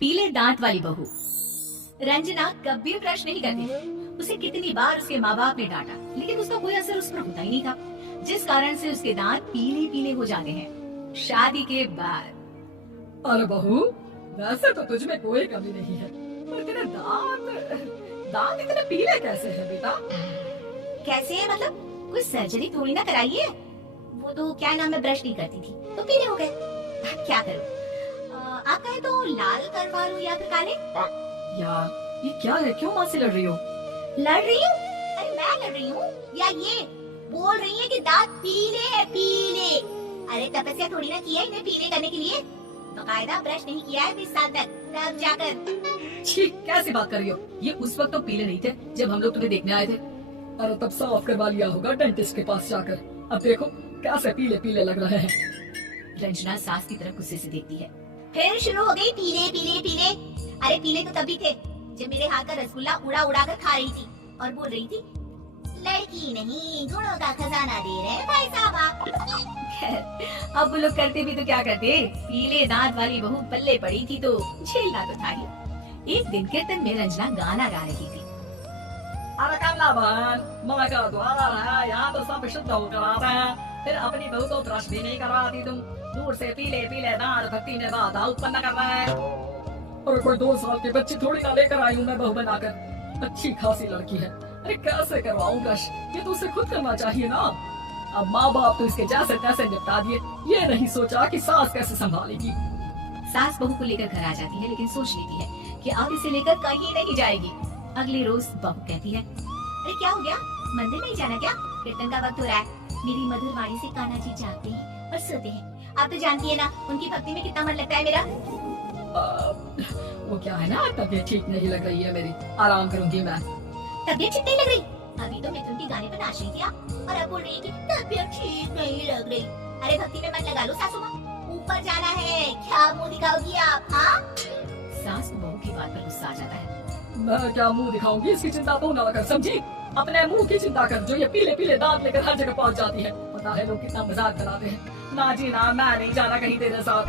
पीले दांत वाली बहू। रंजना कभी ब्रश नहीं करती थी। उसे कितनी बार उसके माँ बाप ने डांटा, लेकिन उसका कोई असर उस पर होता ही नहीं था, जिस कारण से उसके दांत पीले पीले हो जाते हैं। शादी के बाद। अरे बहू, वैसे तो तुझ में कोई कमी नहीं है, पर तेरे दांत दांत इतने पीले कैसे हैं बेटा? कैसे है मतलब? कोई सर्जरी थोड़ी ना कराई है। वो तो क्या नाम है, ब्रश नहीं करती थी तो पीले हो गए। क्या करूं? आप कहे तो लाल करवा लूं या फिर काले? यार ये क्या है, क्यों माँ से लड़ रही हो? लड़ रही हूँ? अरे मैं लड़ रही हूँ या ये बोल रही है कि दांत पीले है पीले। अरे तपस्या थोड़ी ना की है इन्हें पीले करने के लिए, बकायदा ब्रश नहीं किया है 20 साल तक, तब जाकर। छी, कैसी बात कर रही हो? ये उस वक्त तो पीले नहीं थे जब हम लोग तुम्हें देखने आए थे। अरे तब साफ करवा लिया होगा डेंटिस्ट के पास जाकर। अब देखो कैसे पीले पीले लग रहे हैं। रंजना सास की तरफ गुस्से से देखती है। फिर शुरू हो गई पीले पीले पीले। अरे पीले तो तभी थे जब मेरे हाथ का रसगुल्ला उड़ा उड़ा कर खा रही थी और बोल रही थी, लड़की नहीं गुणों का खजाना दे रहे हैं भाई साहब आप। अब वो लोग करते भी तो क्या करते, पीले दांत वाली बहू पल्ले पड़ी थी तो झेलना तो था ही। एक दिन कीर्तन में रंजना गाना गा रही थी। अरे कमलावन, माँ का द्वार है, यहाँ तो सब शुद्ध होकर आता है, फिर अपनी बहू को ब्रश भी नहीं करवाती तुम। दूर से पीले पीले दांत भक्ति में बाधा उत्पन्न कर रहा है। और कोई 2 साल के बच्ची थोड़ी ना लेकर आई हूँ मैं बहू बनाकर। अच्छी खासी लड़की है, अरे कैसे करवाऊं ब्रश? ये तो उसे खुद करना चाहिए ना। अब माँ बाप तो इसके जैसे तैसे निपटा दिए, ये नहीं सोचा कि सास कैसे संभालेगी। सास बहू को लेकर घर आ जाती है, लेकिन सोच लेती है कि अब इसे लेकर कहीं नहीं जाएगी। अगले रोज बहू कहती है, अरे क्या हो गया, मंदिर नहीं जाना क्या? कीर्तन का वक्त हो रहा है। मेरी मधुर वाणी से कान्हा जी जागते हैं और सोते हैं। आप तो जानती है ना उनकी भक्ति में कितना मन लगता है मेरा। वो क्या है ना, तबीयत ठीक नहीं लग रही है मेरी, आराम करूंगी मैं। तबीयत ठीक नहीं लग रही? अभी तो मिथुन के गाने पर नाच रही थी आप, और अब बोल रही है कि तबीयत ठीक नहीं लग रही। अरे भक्ति में मन लगा लो सासू माँ, ऊपर जाना है, क्या मुँह दिखाओगी आप? हाँ, सास को बहू की बात पर गुस्सा आ जाता है। मैं क्या मुंह दिखाऊंगी, इसकी चिंता तो ना कर, समझी? अपने मुंह की चिंता कर, जो ये पीले पीले दांत लेकर हर जगह पहुंच जाती है। पता है लोग कितना मजाक बनाते हैं। ना जी ना, मैं नहीं जाना कहीं तेरे साथ।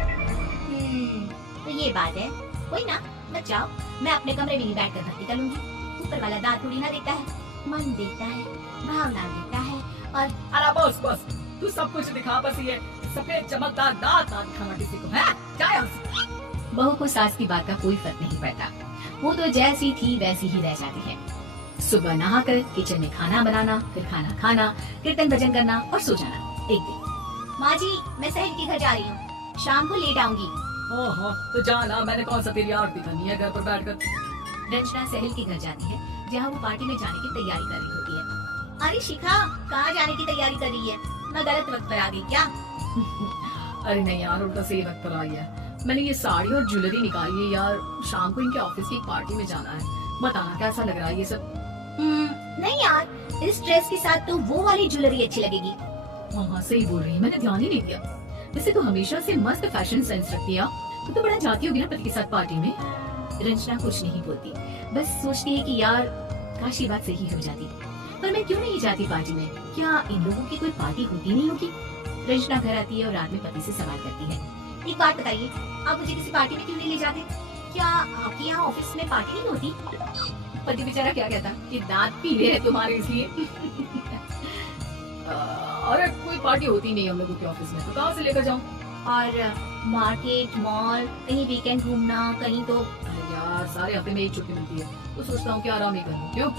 तो ये बात है, कोई ना, मत जाओ, मैं अपने कमरे में ही बैठ कर भक्ति कर लूंगी। ऊपर वाला दांत थोड़ी ना देखता है, मन देखता है, भावना देखता है। और अरे बस बस, तू सब कुछ दिखा, बस ये सफेद चमकदार दांत ना दिखाना किसी को, है? जा यहाँ से। बहू को सास की बात का कोई फर्क नहीं पड़ता, वो तो जैसी थी वैसी ही रह जाती है। सुबह नहाकर किचन में खाना बनाना, फिर खाना खाना, कीर्तन भजन करना और सो जाना। एक दिन, माँ जी मैं सहेली के घर जा रही हूँ, शाम को लेट आऊंगी। ओहो, तो जाना, मैंने कौन सा तेरी आरती करनी है घर पर बैठकर। रंजना सहेली के घर जाती है, जहाँ वो पार्टी में जाने की तैयारी कर रही होती है। अरे शिखा, कहाँ जाने की तैयारी कर रही है? मैं गलत वक्त पर आ गई क्या? अरे नहीं यार, उल्टा सही वक्त पर आई है। मैंने ये साड़ी और ज्वेलरी निकाली है यार, शाम को इनके ऑफिस की एक पार्टी में जाना है। बताना कैसा लग रहा है ये सब? नहीं यार, इस ड्रेस के साथ तो वो वाली ज्वेलरी अच्छी लगेगी। हाँ सही बोल रही है, मैंने ध्यान ही नहीं दिया। वैसे तो हमेशा से मस्त फैशन सेंस रखती है, तो बड़ा जाती होगी ना पति के साथ पार्टी में। रंजना कुछ नहीं बोलती, बस सोचती है कि यार काश ये बात सही हो जाती, पर मैं क्यों नहीं जाती पार्टी में? क्या इन लोगों की कोई पार्टी होती नहीं होगी? रंजना घर आती है और रात में पति से सवाल करती है, एक बात बताइए, आप मुझे किसी पार्टी में क्यों नहीं ले जाते? क्या आपके यहाँ ऑफिस में पार्टी नहीं होती? पति बेचारा क्या कहता कि दांत पीले हैं तुम्हारे इसलिए। अरे कोई पार्टी होती नहीं हम लोगों के ऑफिस में, तो कहाँ से लेकर जाऊँ? और मार्केट, मॉल, कहीं वीकेंड घूमना, कहीं तो। अरे यार सारे हफ्ते में एक छुट्टी मिलती है, तो सोचता हूँ कि आराम ही करूँ। क्यों?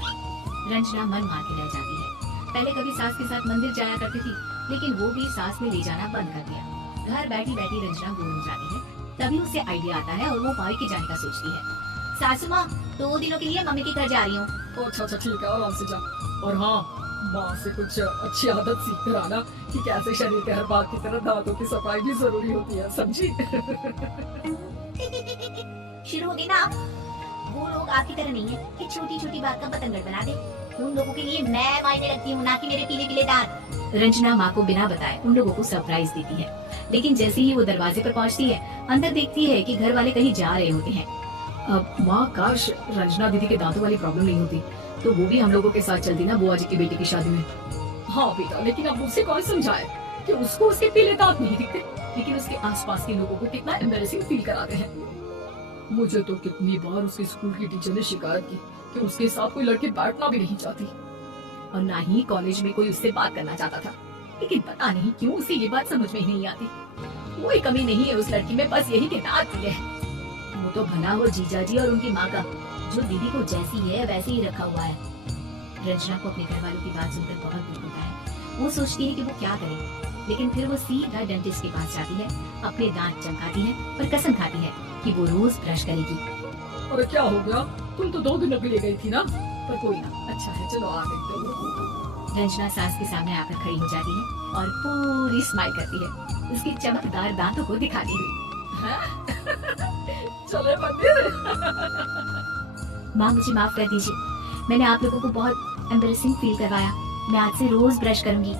रंजना मन मार के रह जाती है। पहले कभी सास के साथ मंदिर जाया करती थी, लेकिन वो भी सास ने ले जाना बंद कर दिया। घर बैठी बैठी रंजना बोर हो जाती है, तभी उसे आइडिया आता है और वो माँ के जाने का सोचती है। सासू माँ, 2 दिनों के लिए मम्मी के घर जा रही हूँ। अच्छा अच्छा ठीक है, आराम से जा। और हाँ, माँ से कुछ अच्छी आदत सीख कर आना कि कैसे शरीर के हर भाग की तरह दांतों की सफाई भी जरूरी होती है, समझी? शुरू हो गई ना आप? वो लोग आपकी तरह नहीं है कि छोटी छोटी बात का पतंगड़ बना दे। उन लोगों के लिए मैं मायने रखती हूँ, ना कि मेरे पीले पीले दांत। रंजना माँ को बिना बताए उन लोगों को सरप्राइज देती है, लेकिन जैसे ही वो दरवाजे पर पहुँचती है, अंदर देखती है कि घर वाले कहीं जा रहे होते हैं। अब माँ काश रंजना दीदी के दांतों वाली प्रॉब्लम नहीं होती, तो वो भी हम लोगों के साथ चलती ना बुआ जी की बेटी की शादी में। हाँ बेटा, लेकिन अब उसे कौन समझाए कि उसको उसके पीले दांत नहीं दिखते, लेकिन उसके आसपास के लोगों को कितना एम्बैरेसिंग फील कराते हैं। मुझे तो कितनी बार उसके स्कूल की टीचर ने शिकायत की कि उसके साथ कोई लड़की बैठना भी नहीं चाहती और ना ही कॉलेज में कोई उससे बात करना चाहता था। लेकिन पता नहीं क्यों उसे ये बात समझ में ही नहीं आती। कोई कमी नहीं है उस लड़की में, बस यही कि नाक है। वो तो भला हो जीजा जी और उनकी माँ का, जो दीदी को जैसी है वैसे ही रखा हुआ है। रंजना को अपने घर वालों की बात सुनकर बहुत दुख होता है। वो सोचती है कि वो क्या करे, लेकिन फिर वो सीधा डेंटिस्ट के पास जाती है, अपने दांत चमकाती है और कसम खाती है कि वो रोज ब्रश करेगी। अरे क्या हो गया, तुम तो 2 दिन के लिए गई थी ना। पर कोई ना, अच्छा है, चलो आ गए। रंजना सास के सामने आकर खड़ी हो जाती है और पूरी स्माइल करती है, उसके चमकदार दांतों को दिखाती हुई। चले मंदिर। माँ मुझे माफ कर दीजिए, मैंने आप लोगों को बहुत एम्बैरेसिंग फील करवाया। मैं आज से रोज ब्रश करूंगी।